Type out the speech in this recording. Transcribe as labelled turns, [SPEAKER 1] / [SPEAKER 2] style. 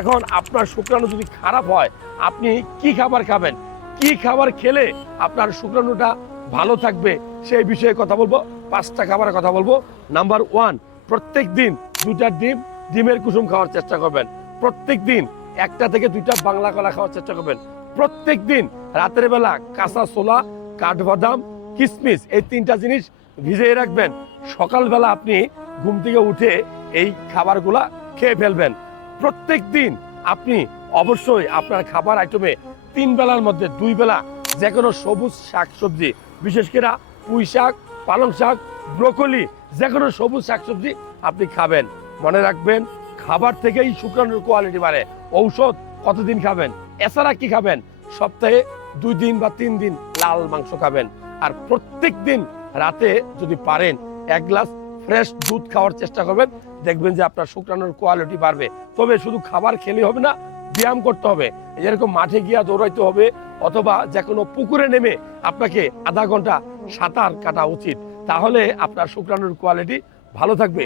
[SPEAKER 1] এখন আপনার শুক্রাণু যদি খারাপ হয়, আপনি কি খাবার খাবেন? কি খাবার খেলে আপনার শুক্রাণুটা ভালো থাকবে? সেই বিষয়ে কথা বলব। পাঁচটা খাবারের কথা বলব। নাম্বার ওয়ান, প্রত্যেক দিন দুটা ডিম, ডিমের কুসুম খাওয়ার চেষ্টা করবেন। প্রত্যেক দিন একটা থেকে দুইটা বাংলা কলা খাওয়ার চেষ্টা করবেন। প্রত্যেক দিন রাতের বেলা কাঁচা ছোলা, কাঠবাদাম কিশমিশ এই তিনটা জিনিস ভিজিয়ে রাখবেন। সকালবেলা আপনি ঘুম থেকে উঠে এই খাবারগুলা খেয়ে ফেলবেন। প্রত্যেক দিন আপনি অবশ্যই আপনার খাবার আইটেমে তিন বেলার মধ্যে দুই বেলা যে কোনো সবুজ শাক সবজি বিশেষ করে পুঁই শাক, পালং শাক, ব্রোকলি যে কোনো সবুজ শাকসবজি আপনি খাবেন। মনে রাখবেন, খাবার থেকেই শুক্রাণুর কোয়ালিটি বাড়ে। ঔষধ কতদিন খাবেন? এছাড়া কি খাবেন? সপ্তাহে দুই দিন বা তিন দিন লাল মাংস খাবেন। আর প্রত্যেক দিন রাতে যদি পারেন, এক গ্লাস ফ্রেশ দুধ খাওয়ার চেষ্টা করবেন, দেখবেন যে আপনার শুক্রাণুর কোয়ালিটি বাড়বে। তবে শুধু খাবার খেলে হবে না, ব্যায়াম করতে হবে। যেরকম মাঠে গিয়া দৌড়াইতে হবে, অথবা যে কোনো পুকুরে নেমে আপনাকে আধা ঘণ্টা সাঁতার কাটা উচিত। তাহলে আপনার শুক্রাণুর কোয়ালিটি ভালো থাকবে।